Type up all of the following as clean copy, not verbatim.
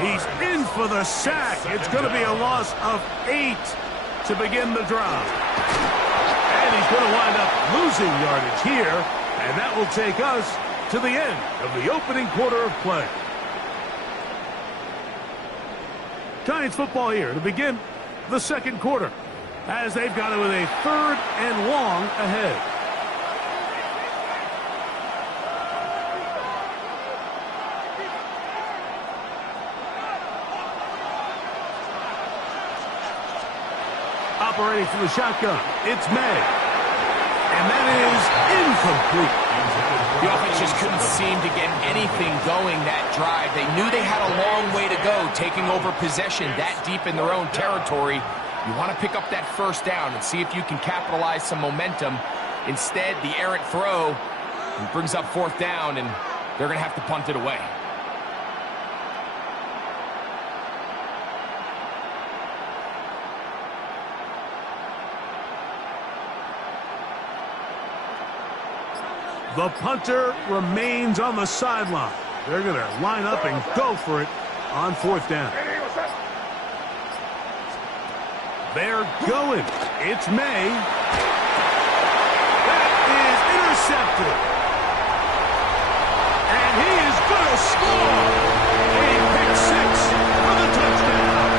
He's in for the sack. It's going to be a loss of 8 to begin the drive. And he's going to wind up losing yardage here, and that will take us to the end of the opening quarter of play. Giants football here to begin the second quarter, as they've got it with a 3rd and long ahead. Operating from the shotgun, it's May. And that is incomplete. The offense just couldn't seem to get anything going that drive. They knew they had a long way to go, taking over possession that deep in their own territory. You want to pick up that first down and see if you can capitalize some momentum. Instead, the errant throw brings up 4th down, and they're going to have to punt it away. The punter remains on the sideline. They're going to line up and go for it on 4th down. They're going. It's May. That is intercepted. And he is going to score. A pick 6 for the touchdown.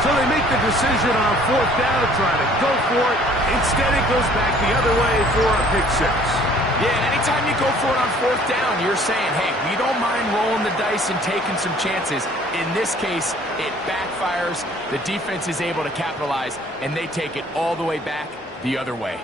So they make the decision on 4th down to try to go for it. Instead, it goes back the other way for a pick 6. Yeah, and anytime you go for it on 4th down, you're saying, hey, we don't mind rolling the dice and taking some chances. In this case, it backfires. The defense is able to capitalize, and they take it all the way back the other way.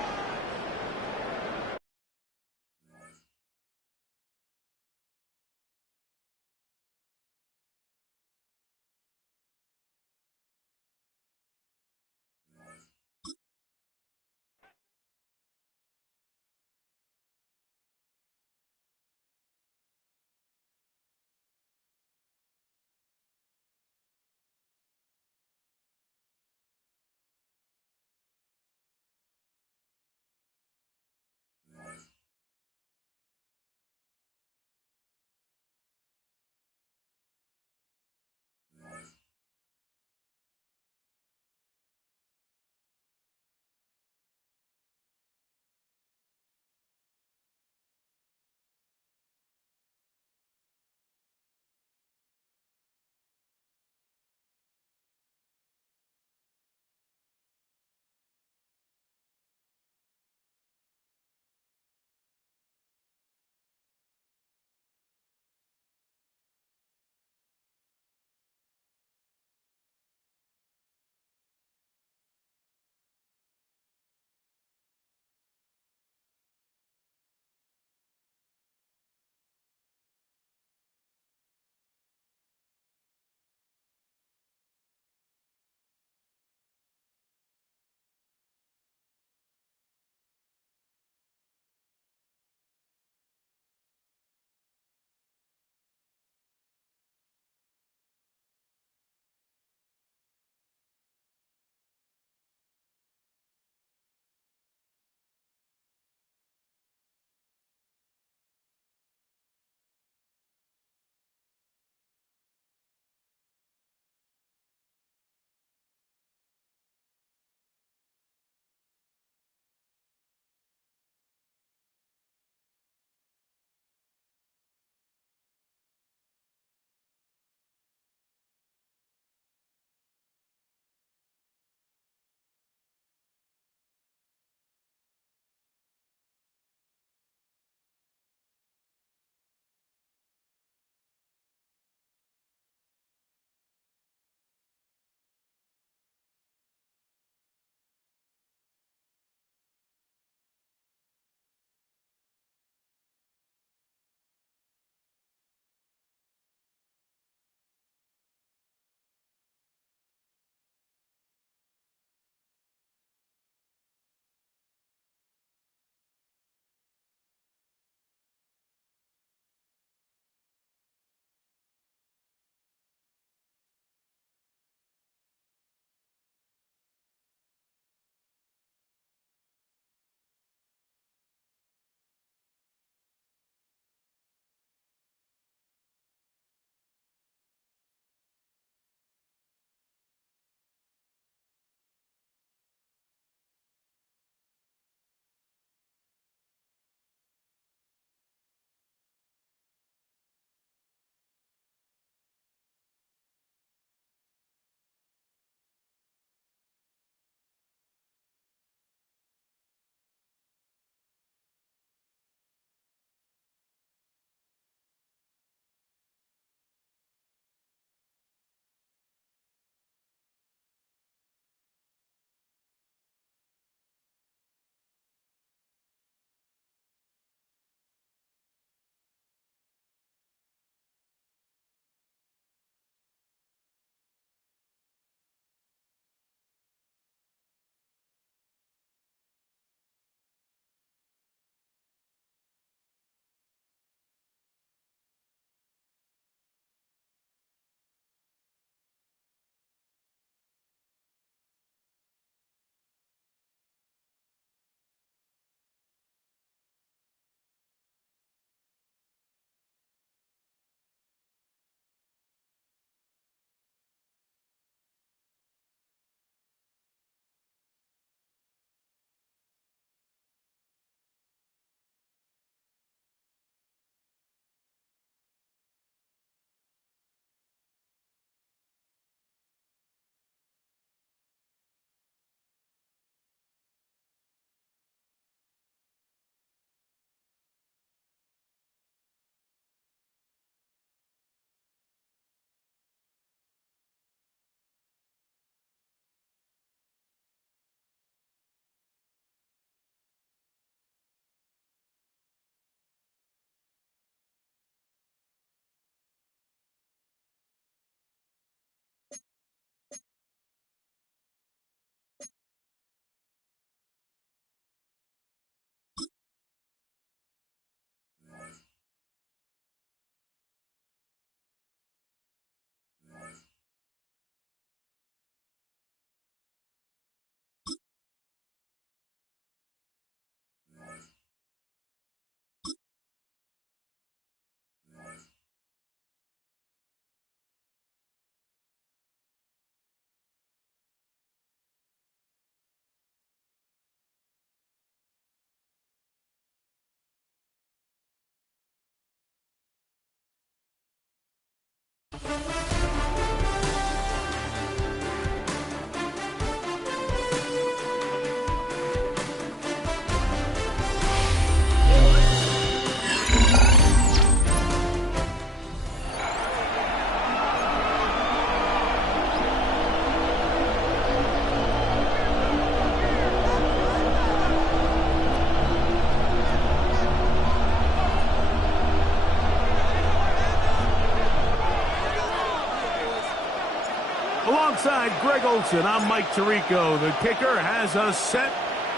Alongside Greg Olson, I'm Mike Tirico. The kicker has us set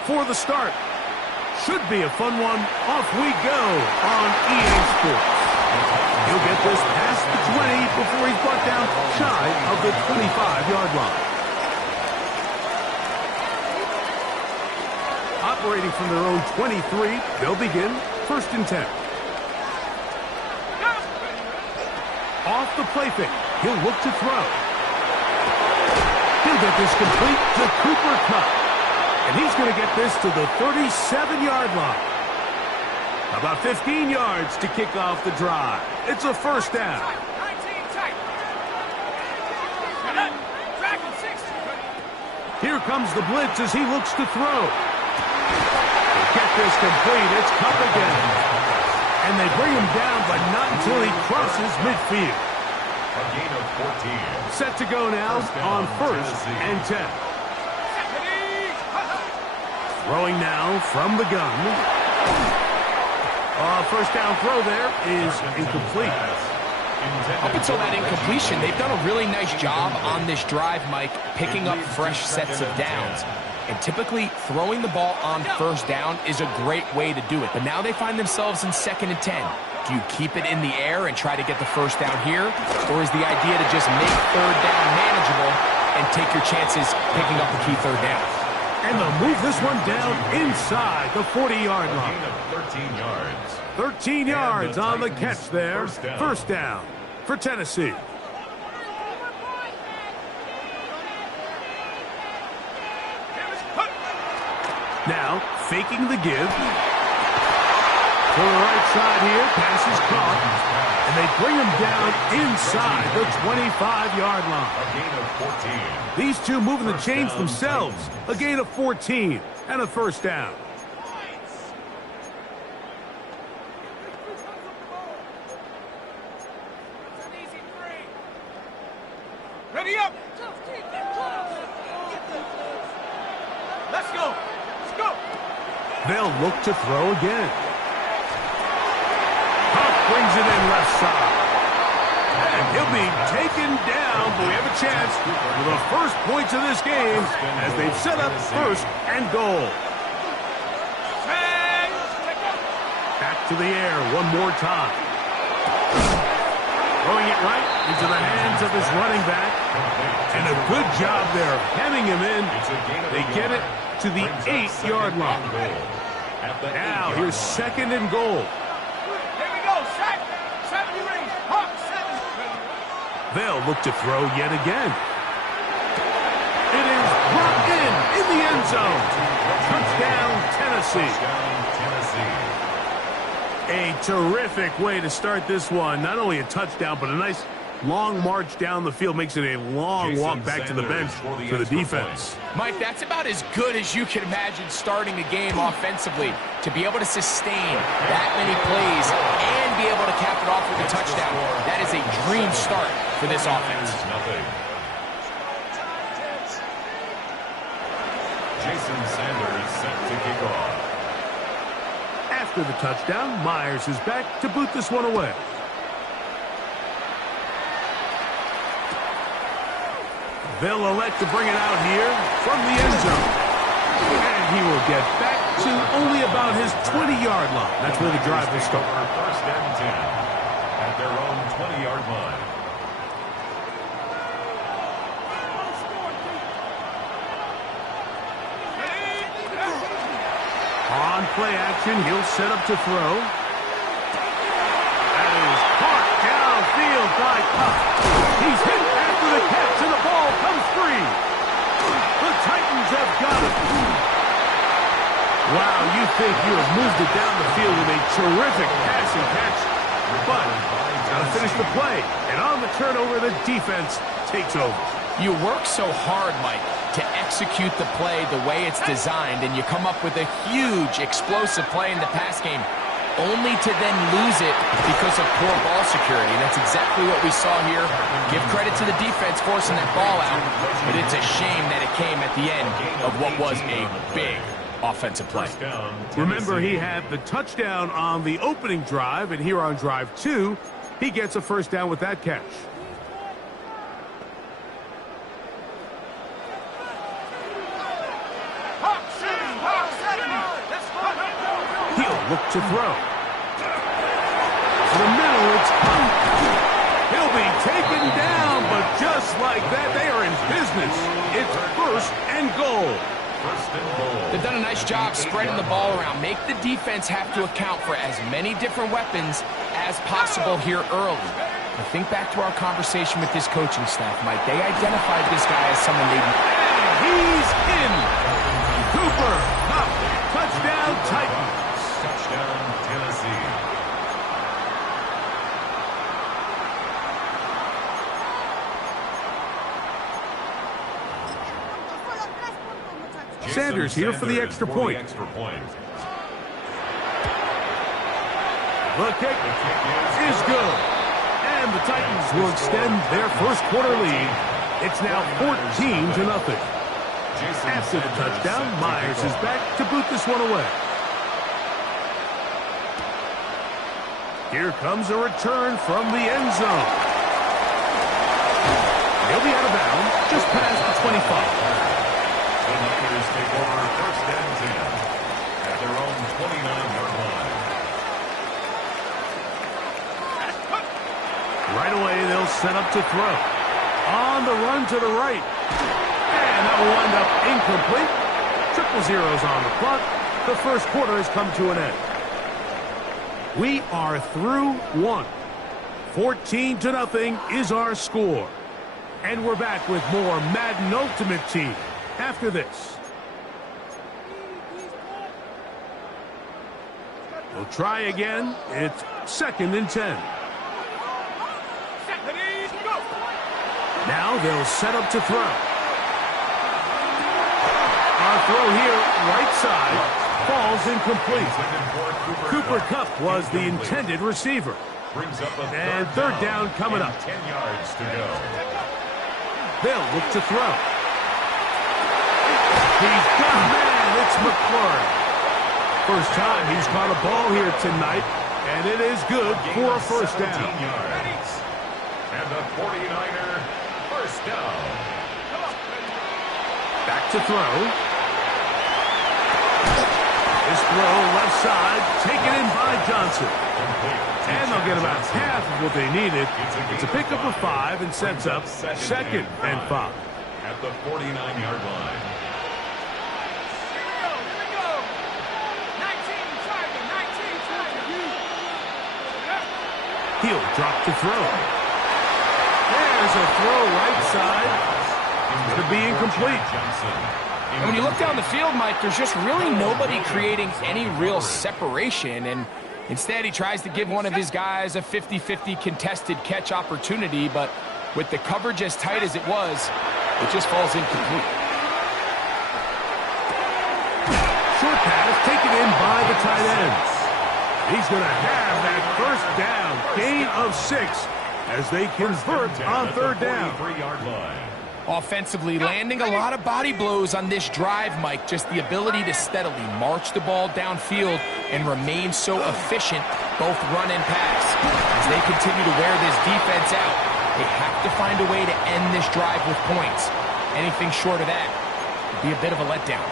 for the start. Should be a fun one. Off we go on EA Sports. He'll get this past the 20 before he's brought down shy of the 25-yard line. Operating from their own 23, they'll begin 1st and 10. Off the play fake, he'll look to throw. He'll get this complete to Cooper Kupp. And he's going to get this to the 37-yard line. About 15 yards to kick off the drive. It's a first down. Here comes the blitz as he looks to throw. They get this complete. It's Kupp again. And they bring him down, but not until he crosses midfield. A gain of 14. Set to go now on 1st and 10. Throwing now from the gun. First down throw there is incomplete. Up until that incompletion, they've done a really nice job on this drive, Mike, picking up fresh sets of downs. And typically, throwing the ball on 1st down is a great way to do it. But now they find themselves in 2nd and 10. Do you keep it in the air and try to get the first down here? Or is the idea to just make 3rd down manageable and take your chances picking up the key 3rd down? And they'll move this one down inside the 40-yard line. 13 yards. 13 yards on the catch there. First down for Tennessee. Now, faking the give. To the right side here, pass is caught. And they bring him down inside the 25-yard line. A gain of 14. These two moving the chains themselves. A gain of 14 and a first down. Ready up! Let's go! Let's go! They'll look to throw again. Kupp brings it in left side. And he'll be taken down, but we have a chance for the first points of this game as they've set up 1st and goal. Back to the air one more time. Throwing it right into the hands of his running back. And a good job there of hemming him in. They get it to the 8-yard line. Now here's 2nd and goal. Here we go, set! 70 rings, Hawk, 7. They'll look to throw yet again. It is brought in the end zone. Touchdown, Tennessee. A terrific way to start this one. Not only a touchdown, but a nice long march down the field. Makes it a long walk back to the bench for the defense. Mike, that's about as good as you can imagine starting a game offensively. To be able to sustain that many plays and be able to cap it off with a touchdown, that is a dream start for this offense. Jason Sanders set to kick off. After the touchdown, Myers is back to boot this one away. They'll elect to bring it out here from the end zone. And he will get back to only about his 20-yard line. That's where the drive will start. 1st and 10 at their own 20-yard line. On play action, he'll set up to throw. That is caught downfield by Kupp. He's hit after the catch, and the ball comes free. The Titans have got it. Wow, you think you have moved it down the field with a terrific passing catch. But got to finish the play. And on the turnover, the defense takes over. You work so hard, Mike, to execute the play the way it's designed, and you come up with a huge explosive play in the pass game, only to then lose it because of poor ball security. And that's exactly what we saw here. Give credit to the defense forcing that ball out, but it's a shame that it came at the end of what was a big offensive play. Remember, he had the touchdown on the opening drive, and here on drive 2, he gets a first down with that catch. look to throw. To the middle, it's Hunt. He'll be taken down, but just like that, they are in business. It's 1st and goal. They've done a nice job spreading the ball around. Make the defense have to account for as many different weapons as possible here early. But think back to our conversation with this coaching staff, Mike. They identified this guy as someone they... And he's in. Cooper Kupp. Touchdown, Titans. Touchdown, Tennessee. Sanders here for the extra point. The kick is good. And the Titans will extend their first quarter lead. It's now 14-0. After the touchdown, Myers is back to boot this one away. Here comes a return from the end zone. He'll be out of bounds just past the 25. The Niners take over 1st and 10 at their own 29-yard line. Right away, they'll set up to throw. On the run to the right. And that will wind up incomplete. 0-0s on the clock. The first quarter has come to an end. We are through one. 14-0 is our score. And we're back with more Madden Ultimate Team after this. We'll try again. It's 2nd and 10. Now they'll set up to throw. Our throw here, right side, falls incomplete. Cooper Kupp was the intended receiver. And 3rd down coming up. 10 yards to go. They'll look to throw. He's got man. It's McLaurin. First time he's caught a ball here tonight, and it is good for a 1st down. Yards. And the 49er first down. Back to throw. This throw left side, taken in by Johnson. And they'll get about half of what they needed. It's a pickup of 5 and sets up 2nd and 5. At the 49-yard line. He'll drop to throw. There's a throw right side. It's going to be incomplete. And when you look down the field, Mike, there's just really nobody creating any real separation. And instead, he tries to give one of his guys a 50-50 contested catch opportunity. But with the coverage as tight as it was, it just falls incomplete. Short pass taken in by the tight end. He's going to have that 1st down, gain of 6, as they convert on 3rd down. Offensively, landing a lot of body blows on this drive, Mike. Just the ability to steadily march the ball downfield and remain so efficient, both run and pass. As they continue to wear this defense out, they have to find a way to end this drive with points. Anything short of that would be a bit of a letdown.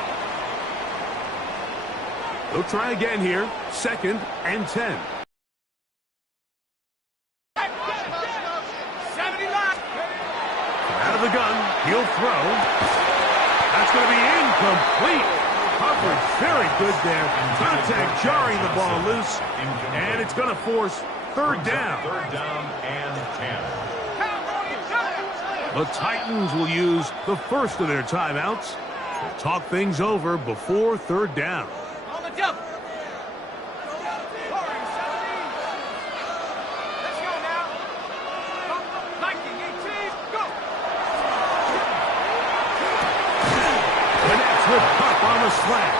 They'll try again here. 2nd and 10. Out of the gun, he'll throw. That's going to be incomplete. Coverage very good there. Contact jarring the ball loose. And it's going to force 3rd down. 3rd down and 10. The Titans will use the first of their timeouts to talk things over before 3rd down. Jump. With Kupp on the slant.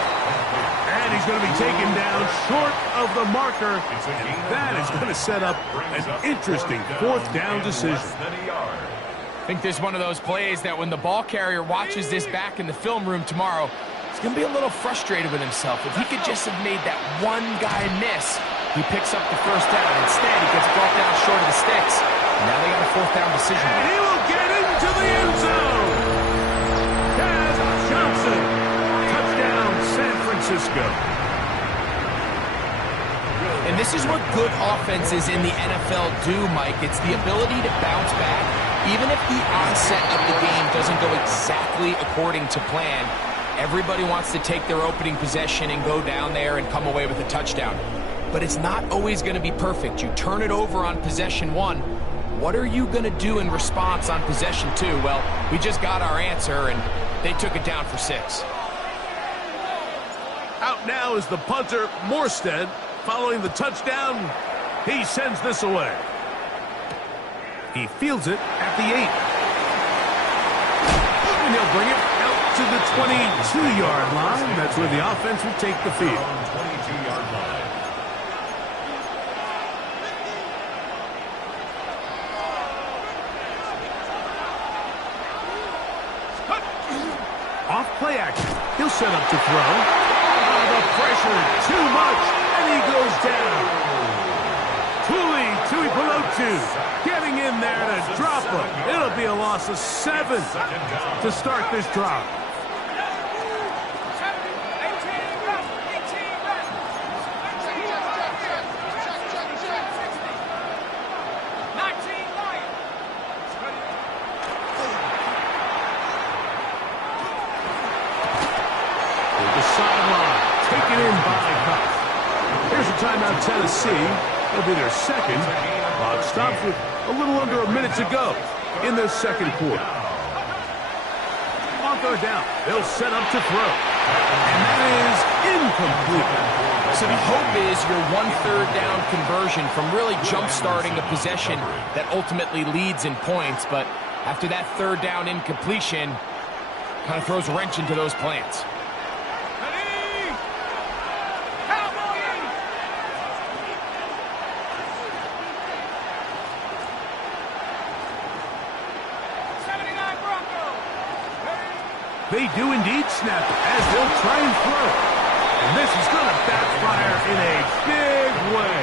And he's going to be taken down short of the marker. And that is going to set up an interesting 4th down decision. I think this is one of those plays that when the ball carrier watches this back in the film room tomorrow, he's going to be a little frustrated with himself. If he could just have made that one guy miss, he picks up the 1st down. Instead, he gets brought down short of the sticks. And now they got a 4th down decision. And he will get into the end zone. Johnson. Touchdown, San Francisco. And this is what good offenses in the NFL do, Mike. It's the ability to bounce back. Even if the onset of the game doesn't go exactly according to plan, everybody wants to take their opening possession and go down there and come away with a touchdown. But it's not always going to be perfect. You turn it over on possession 1. What are you going to do in response on possession 2? Well, we just got our answer, and they took it down for 6. Out now is the punter, Morstead. Following the touchdown, he sends this away. He fields it at the 8. And he'll bring it out to the 22-yard line. That's where the offense will take the field. 22-yard line. Off play action. He'll set up to throw. Oh, the pressure, too much, and he goes down. Tuipulotu getting in there to drop him. It'll be a loss of 7 to start this drive. Timeout Tennessee. It'll be their second. Clock stops with a little under a minute to go in the second quarter. On third down, they'll set up to throw. And that is incomplete. So the hope is your 1/3 down conversion from really jump-starting a possession that ultimately leads in points. But after that 3rd down incompletion, kind of throws a wrench into those plans. They do indeed snap it as they'll try and throw. And this is going to backfire in a big way.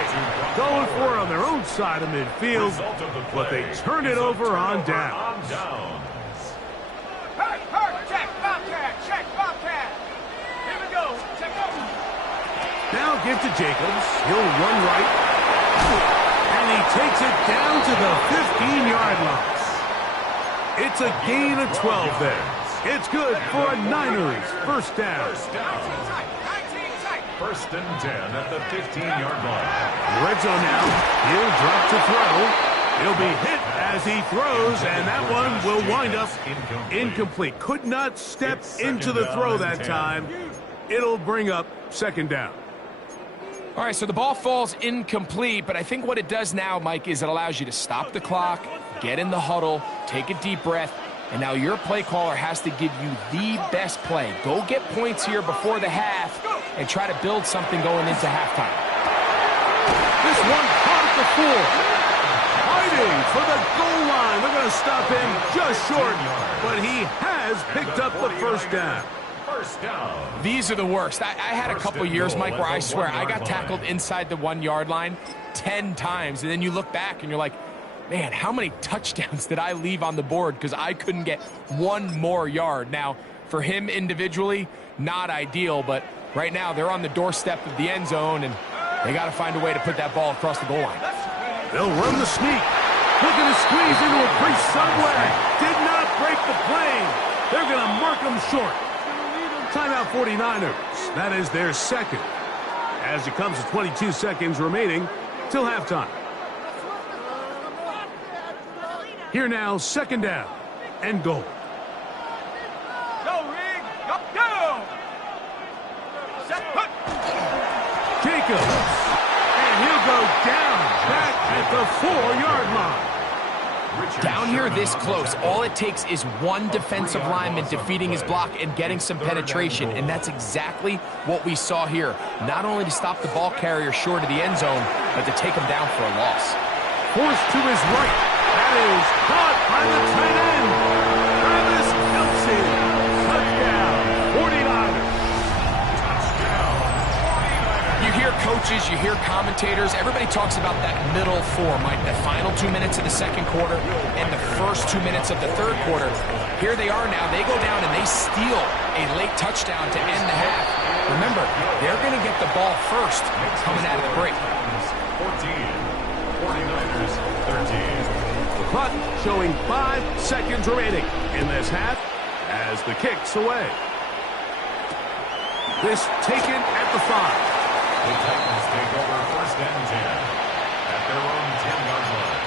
Going for it on their own side of midfield, but they turn it over on downs. Check, Bobcat. Here we go. Check over. Now give to Jacobs. He'll run right. And he takes it down to the 15-yard line. It's a gain of 12 there. It's good for a Niners first down. 1st and 10 at the 15-yard line. Red zone now. He'll drop to throw. He'll be hit as he throws, and that one will wind up incomplete. Could not step into the throw that time. It'll bring up 2nd down. All right, so the ball falls incomplete, but I think what it does now, Mike, is it allows you to stop the clock, get in the huddle, take a deep breath, and now your play caller has to give you the best play. Go get points here before the half and try to build something going into halftime. This one caught at the 4. Fighting for the goal line. They're going to stop him just short, but he has picked up the first down. These are the worst. I had a couple years, Mike, where I swear I got tackled inside the 1-yard line 10 times, and then you look back and you're like, man, how many touchdowns did I leave on the board because I couldn't get one more yard? Now, for him individually, not ideal, but right now they're on the doorstep of the end zone, and they got to find a way to put that ball across the goal line. They'll run the sneak. Looking to squeeze into a crease somewhere. Did not break the plane. They're going to mark them short. Timeout 49ers. That is their second. As it comes to 22 seconds remaining till halftime. Here now, 2nd down and goal. Go, Rig. Go. Set, put. Jacobs. And he'll go down back at the 4-yard line. Down here this close, all it takes is one defensive lineman defeating his block and getting some penetration, and that's exactly what we saw here. Not only to stop the ball carrier short of the end zone, but to take him down for a loss. Forced to his right. That is caught by the tight end. Travis Kelce. Touchdown, 49ers. You hear coaches, you hear commentators, everybody talks about that middle 4, Mike, the final 2 minutes of the second quarter and the first 2 minutes of the third quarter. Here they are now. They go down and they steal a late touchdown to end the half. Remember, they're going to get the ball first coming out of the break. 14, 49ers 13. The clock showing 5 seconds remaining in this half as the kick's away. This taken at the 5. The Titans take over first and 10 at their own 10-yard line.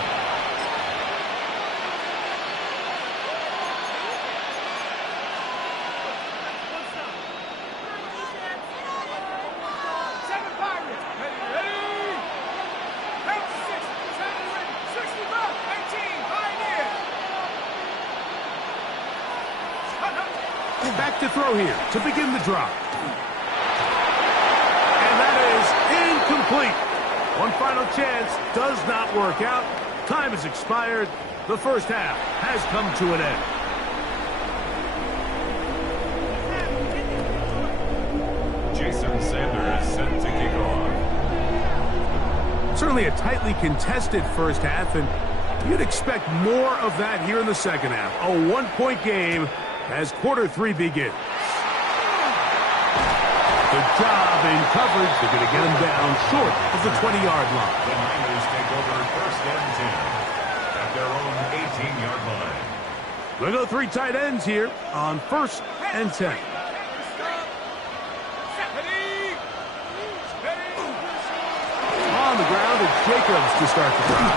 Back to throw here to begin the drive. And that is incomplete. One final chance does not work out. Time has expired. The first half has come to an end. Jason Sanders set to kick off. Certainly a tightly contested first half, and you'd expect more of that here in the second half. A one-point game as quarter 3 begins. Good job in coverage. They're going to get him down short of the 20-yard line. The Niners take over first and 10 at their own 18-yard line. We'll go 3 tight ends here on first and 10. On the ground, it's Jacobs to start the drive.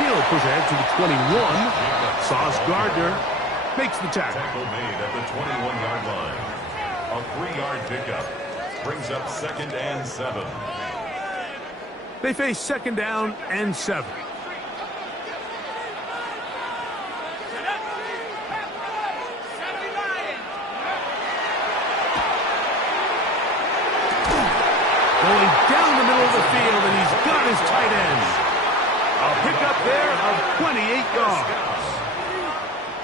He'll push ahead to the 21. Sauce Gardner makes the tackle. Tackle made at the 21-yard line. A 3-yard pickup brings up second and 7. They face second down and 7. Going down the middle of the field, and he's got his tight end. A pickup there of 28 yards.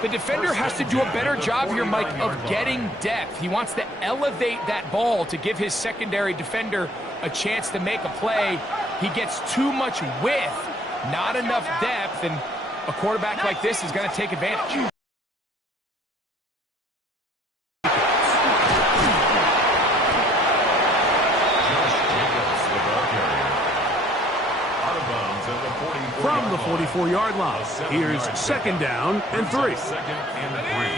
The defender has to do a better job here, Mike, of getting depth. He wants to elevate that ball to give his secondary defender a chance to make a play. He gets too much width, not enough depth, and a quarterback like this is going to take advantage. From the 44-yard line, here's second down and 3. Second and 3.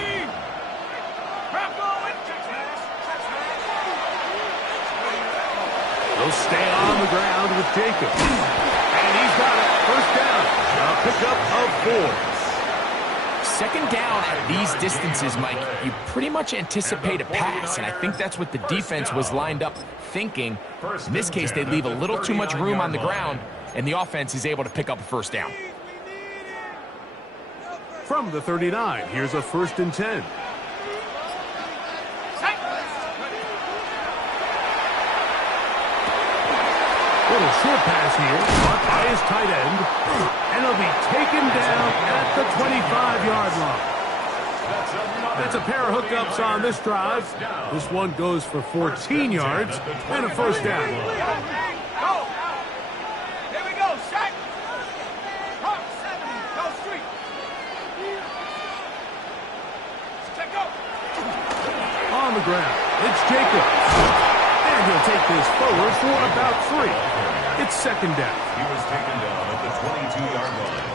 They'll stay on the ground with Jacobs. And he's got it. First down. A pickup of 4. Second down at these distances, Mike, you pretty much anticipate a pass, and I think that's what the defense was lined up thinking. In this case, they leave a little too much room on the ground, and the offense is able to pick up a first down. From the 39, here's a first and 10. Little short pass here, caught by his tight end, and he'll be taken down at the 25-yard line. That's a pair of hookups on this drive. This one goes for 14 yards and a first down. On the ground, it's Jacobs. And he'll take this forward for about 3. It's second down. He was taken down at the 22-yard line.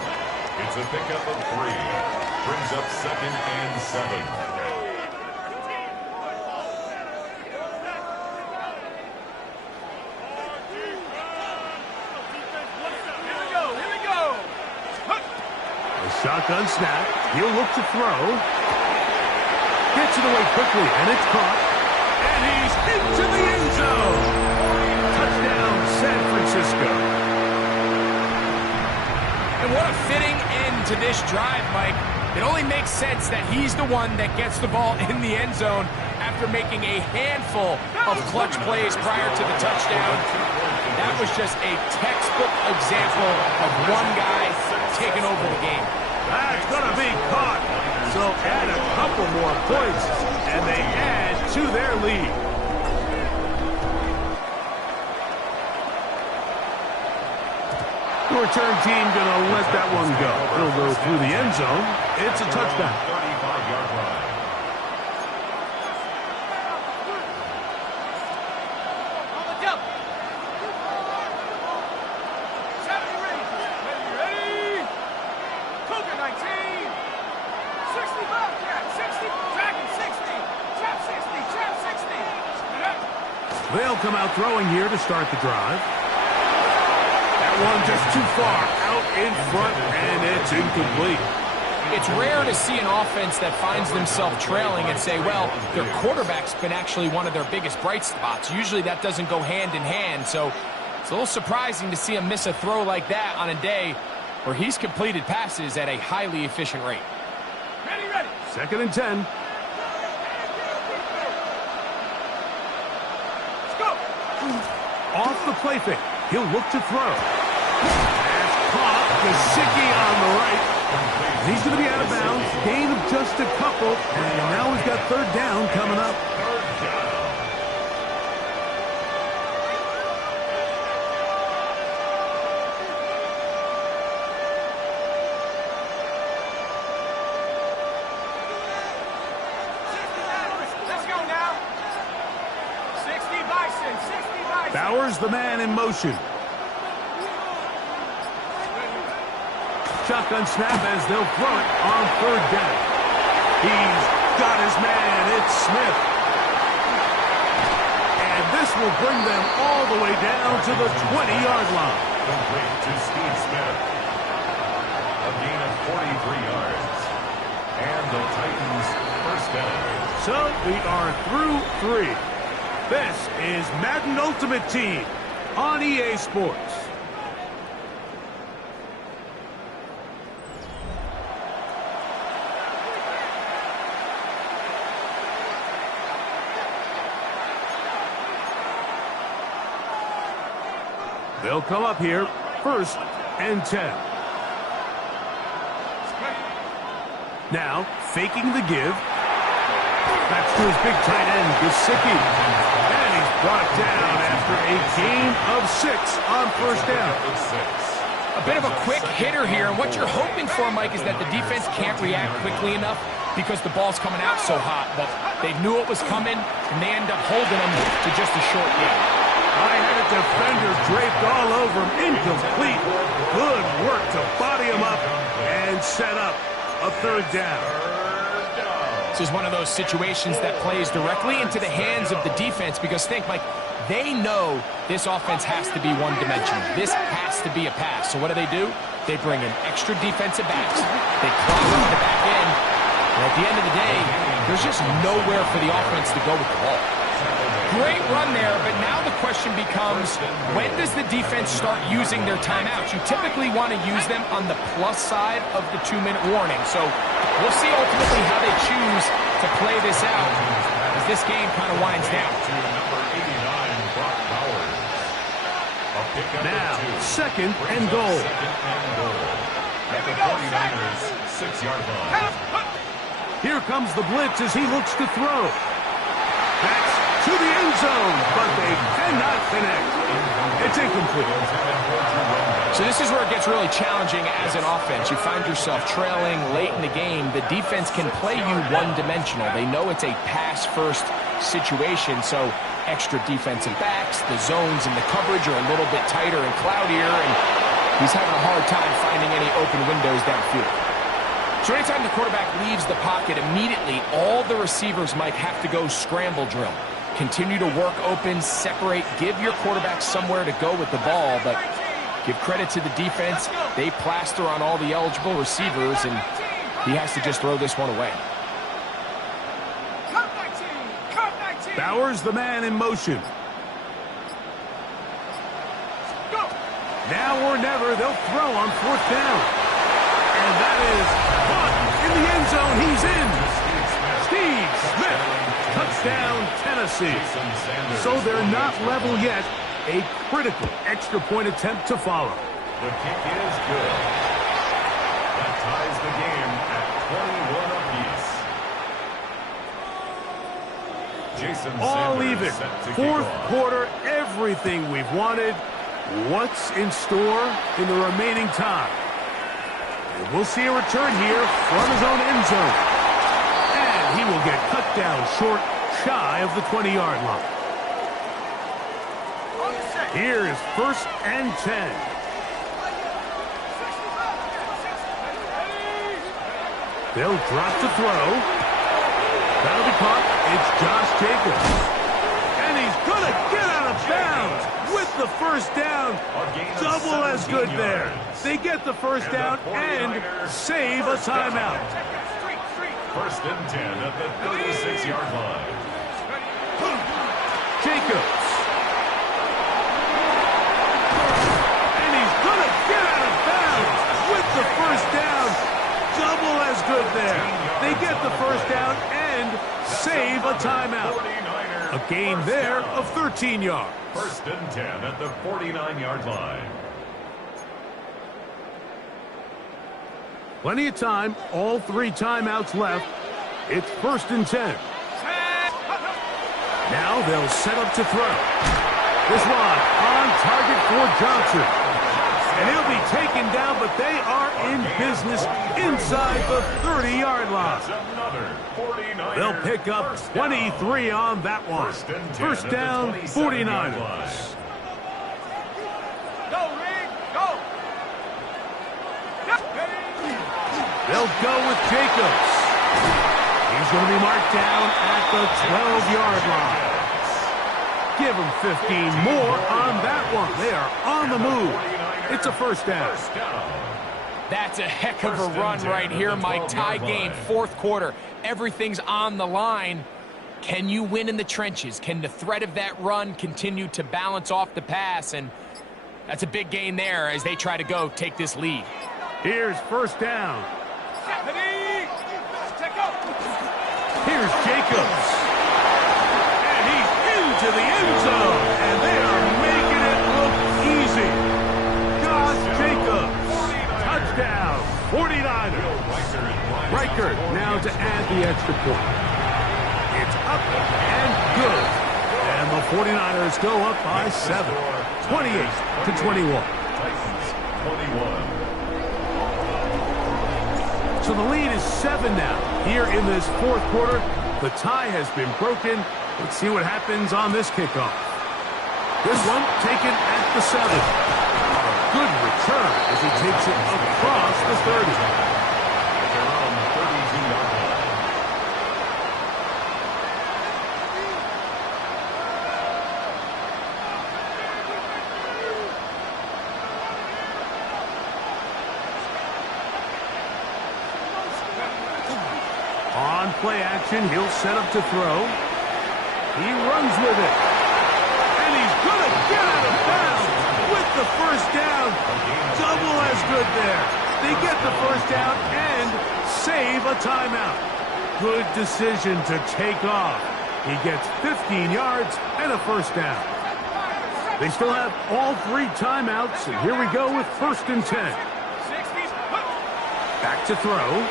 It's a pickup of 3. Brings up second and 7. A shotgun snap. He'll look to throw. Gets it away quickly, and it's caught. And he's into the end zone. Touchdown, San Francisco. And what a fitting end to this drive, Mike. It only makes sense that he's the one that gets the ball in the end zone after making a handful of clutch plays prior to the touchdown. That was just a textbook example of one guy taking over the game. That's going to be caught. So add a couple more points, and they add to their lead. The return team going to let that one go. It'll go through the end zone. It's a touchdown. 35-yard line. come out throwing here to start the drive. That one just too far out in front, and it's incomplete. It's rare to see an offense that finds themselves trailing and say, well, their quarterback's been actually one of their biggest bright spots. Usually that doesn't go hand in hand, so it's a little surprising to see him miss a throw like that on a day where he's completed passes at a highly efficient rate. Ready, ready. 2nd and 10. Let's go. Off the play fake. He'll look to throw. Pass caught. Gesicki on the right. He's going to be out of bounds. Gain of just a couple. And now he's got 3rd down coming up. Let's go now. 60 Bison, 60 Bison. Bowers the man in motion. Shotgun snap as they'll throw it on 3rd down. He's got his man. It's Smith. And this will bring them all the way down to the 20-yard line. Complete to Steve Smith. A gain of 43 yards. And the Titans' 1st down. So we are through 3. This is Madden Ultimate Team on EA Sports. They'll come up here, 1st and 10. Now, faking the give. That's to his big tight end, Gesicki. And he's brought down after a gain of 6 on 1st down. A bit of a quick hitter here, and what you're hoping for, Mike, is that the defense can't react quickly enough because the ball's coming out so hot. But they knew it was coming, and they end up holding them to just a short game. I had a defender draped all over him. Incomplete. Good work to body him up and set up a 3rd down. This is one of those situations that plays directly into the hands of the defense because think, Mike, they know this offense has to be one-dimensional. This has to be a pass. So what do? They bring in extra defensive backs. They clog up the back end. And at the end of the day, there's just nowhere for the offense to go with the ball. Great run there, but now the question becomes, when does the defense start using their timeouts? You typically want to use them on the plus side of the 2-minute warning. So we'll see ultimately how they choose to play this out as this game kind of winds down. Now, 2nd and goal. Here we go, 6-yard line. Here comes the blitz as he looks to throw. That's to the end zone, but they cannot connect. It's incomplete. So this is where it gets really challenging as an offense. You find yourself trailing late in the game. The defense can play you one-dimensional. They know it's a pass-first situation, so extra defensive backs, the zones and the coverage are a little bit tighter and cloudier, and he's having a hard time finding any open windows downfield. So anytime the quarterback leaves the pocket, immediately all the receivers might have to go scramble drill. Continue to work open, separate, give your quarterback somewhere to go with the ball, but give credit to the defense. They plaster on all the eligible receivers, and he has to just throw this one away. Bowers the man in motion. Go. Now or never, they'll throw on 4th down. And that is caught in the end zone. He's in. Steve Smith. Touchdown, Tennessee. So they're not level yet. A critical extra point attempt to follow. The kick is good. That ties the game at 21 apiece. Jason All Sanders even. set to 4th kick off. quarter, everything we've wanted. What's in store in the remaining time? And we'll see a return here from his own end zone. And he will get cut down short, shy of the 20-yard line. Here is 1st and 10. They'll drop to throw. That'll be caught. It's Josh Jacobs. And he's going to get out of of bounds with the first down. Double as good there. They get the first down and save a timeout. First and 10 at the 36-yard line. Jacobs. And he's going to get out of bounds with the first down. Double as good there. They get the first down and save a timeout. A gain there of 13 yards. First and 10 at the 49-yard line. Plenty of time. All 3 timeouts left. It's first and 10. Now they'll set up to throw. This one on target for Johnson. And he'll be taken down, but they are in business inside the 30-yard line. They'll pick up 23 on that one. First down, 49ers. Go, Ring, go. They'll go with Jacobs. He's going to be marked down at the 12-yard line. Give him 15 more on that one. They are on the move. It's a first down. That's a heck of a run right here, Mike. Tie game, fourth quarter. Everything's on the line. Can you win in the trenches? Can the threat of that run continue to balance off the pass? And that's a big gain there as they try to go take this lead. Here's first down. Here's Jacobs. And he's into the end zone. And they are making it look easy. Josh Jacobs. Touchdown. 49ers. Reichert now to add the extra point. It's up and good. And the 49ers go up by 7. 28-21. Titans 21. So the lead is 7 now. Here in this fourth quarter, the tie has been broken. Let's see what happens on this kickoff. This one taken at the 7. Good return as he takes it across the 30. They're on the 32-yard line. On play action, he'll set up to throw. He runs with it. And he's going to get out of bounds with the first down. Double as good there. They get the first down and save a timeout. Good decision to take off. He gets 15 yards and a first down. They still have all 3 timeouts, and here we go with first and 10. Back to throw.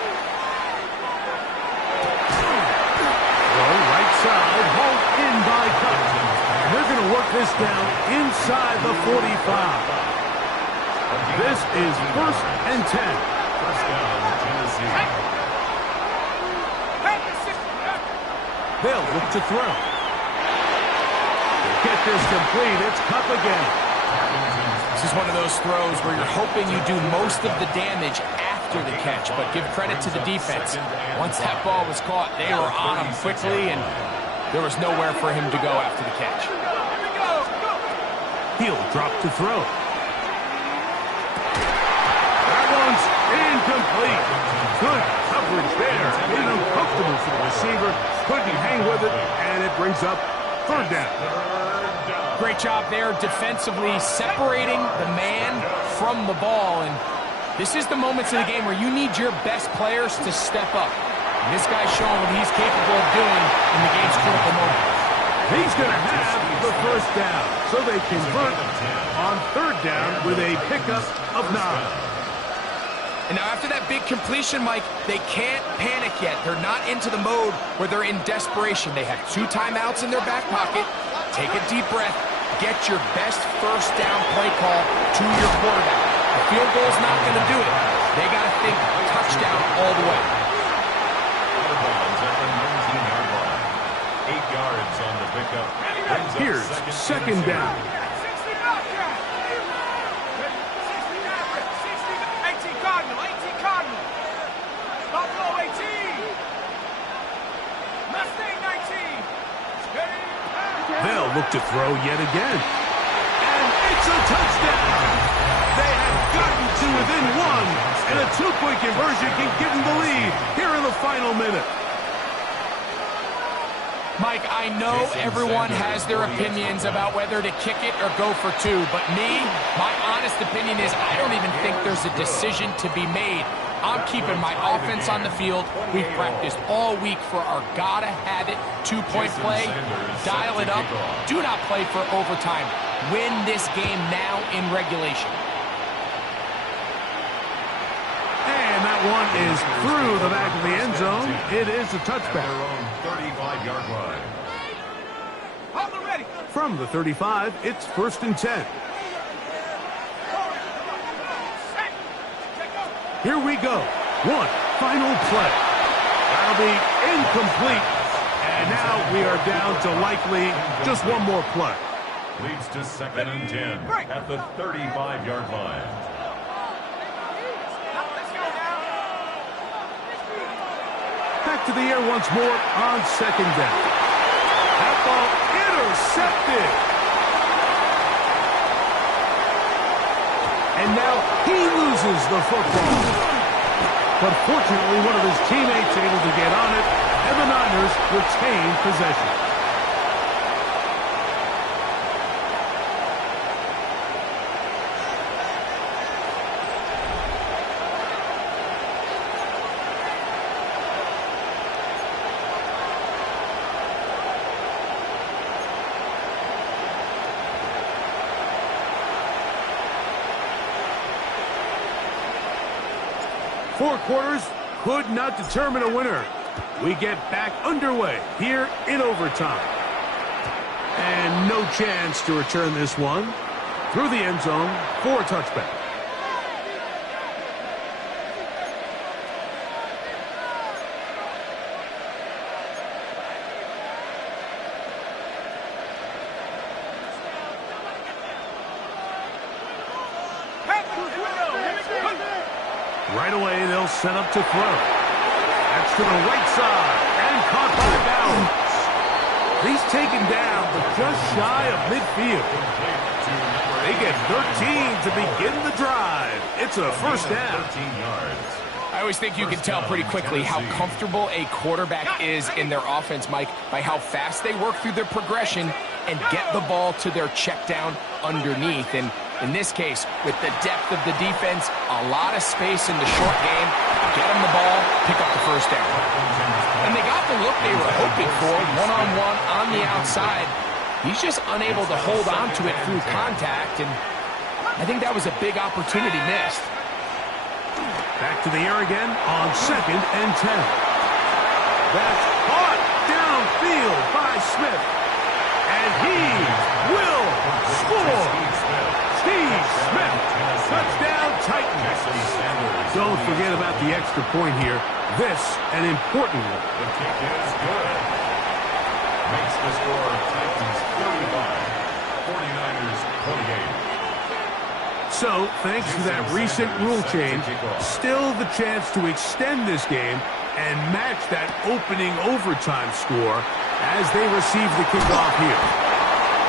Right side, hauled in by Cup. And they're going to work this down inside the 45. This is first and 10. First down, Tennessee. They'll look to throw. Get this complete. It's Cup again. This is one of those throws where you're hoping you do most of the damage after the catch, but give credit to the defense. Once that ball was caught, they were on him quickly, and there was nowhere for him to go after the catch. He'll drop to throw. That one's incomplete. Good coverage there. Made it uncomfortable for the receiver. Couldn't hang with it, and it brings up third down. Great job there defensively, separating the man from the ball. And this is the moments in the game where you need your best players to step up. And this guy's showing what he's capable of doing in the game's critical moments. He's going to have the first down, so they convert on third down with a pickup of 9. And now after that big completion, Mike, they can't panic yet. They're not into the mode where they're in desperation. They have 2 timeouts in their back pocket. Take a deep breath. Get your best first down play call to your quarterback. A field goal's not going to do it. They got to think touchdown all the way. Out of bounds at the 19-yard line. 8 yards on the pickup. Here's second down. 18 Cardinal, 18 Cardinal. Buffalo 18. Mustang 19. They'll look to throw yet again. And it's a touchdown! They have gotten to within one, and a two-point conversion can give them the lead here in the final minute. Mike, I know everyone has their opinions about whether to kick it or go for two, but my honest opinion is I don't even think there's a decision to be made. I'm keeping my offense on the field. We've practiced all week for our gotta-have-it two-point play. Dial it up. Do not play for overtime. Win this game now in regulation. And that one is through the back of the end zone. It is a touchback. 35-yard line. From the 35, it's 1st and 10. Here we go. One final play. That'll be incomplete. And now we are down to likely just one more play. Leads to 2nd and 10 at the 35-yard line. Back to the air once more on 2nd down. That ball intercepted. And now he loses the football. But fortunately, one of his teammates able to get on it, and the Niners retain possession. Four quarters could not determine a winner. We get back underway here in overtime. And no chance to return this one through the end zone for a touchback. Right away, they'll set up to throw. That's to the right side and caught by balance. He's taken down, but just shy of midfield. They get 13 to begin the drive. It's a first down. 13 yards. I always think you can tell pretty quickly how comfortable a quarterback is in their offense, Mike, by how fast they work through their progression and get the ball to their check down underneath. And in this case, with the depth of the defense, a lot of space in the short game, get them the ball, pick up the first down. And they got the look they were hoping for, one-on-one on the outside. He's just unable to hold on to it through contact, and I think that was a big opportunity missed. Back to the air again on 2nd and 10. That's caught downfield by Smith. And he will score. Steve Smith, touchdown Titans. Don't forget about the extra point here. This, an important one. The kick is good. Makes the score Titans 35, 49ers 28. So, thanks to that recent rule change, still the chance to extend this game and match that opening overtime score as they receive the kickoff here.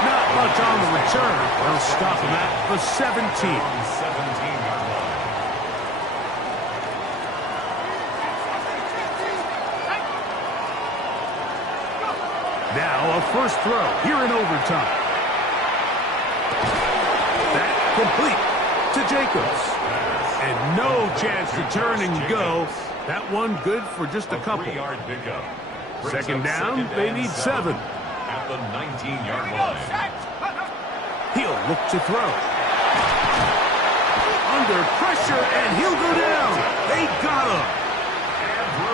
Not much on the return. They'll stop him at the 17. 17-yard line. Now a first throw here in overtime. That complete to Jacobs. And no chance to turn and go. That one good for just a couple. 3-yard pickup. Second down, they need 7. At the 19-yard line. He'll look to throw. Under pressure, and he'll go down. They got him.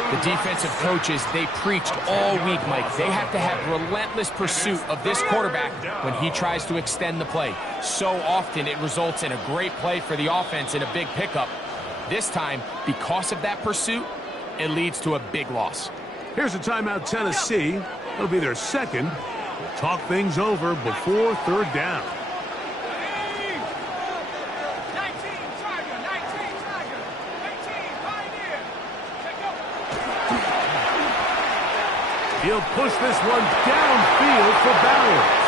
The defensive coaches, they preached all week, Mike. They have to have relentless pursuit of this quarterback when he tries to extend the play. So often it results in a great play for the offense and a big pickup. This time, because of that pursuit, it leads to a big loss. Here's a timeout, Tennessee. It'll be their second. We'll talk things over before third down. 19, Tiger, 18, Pioneer. He'll push this one downfield for Bowers.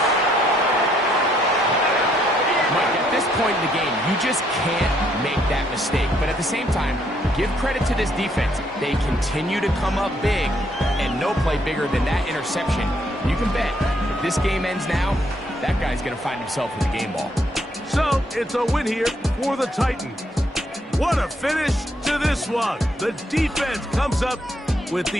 point in the game. You just can't make that mistake. But at the same time, give credit to this defense. They continue to come up big, and no play bigger than that interception. You can bet if this game ends now, that guy's going to find himself with a game ball. So it's a win here for the Titans. What a finish to this one. The defense comes up with the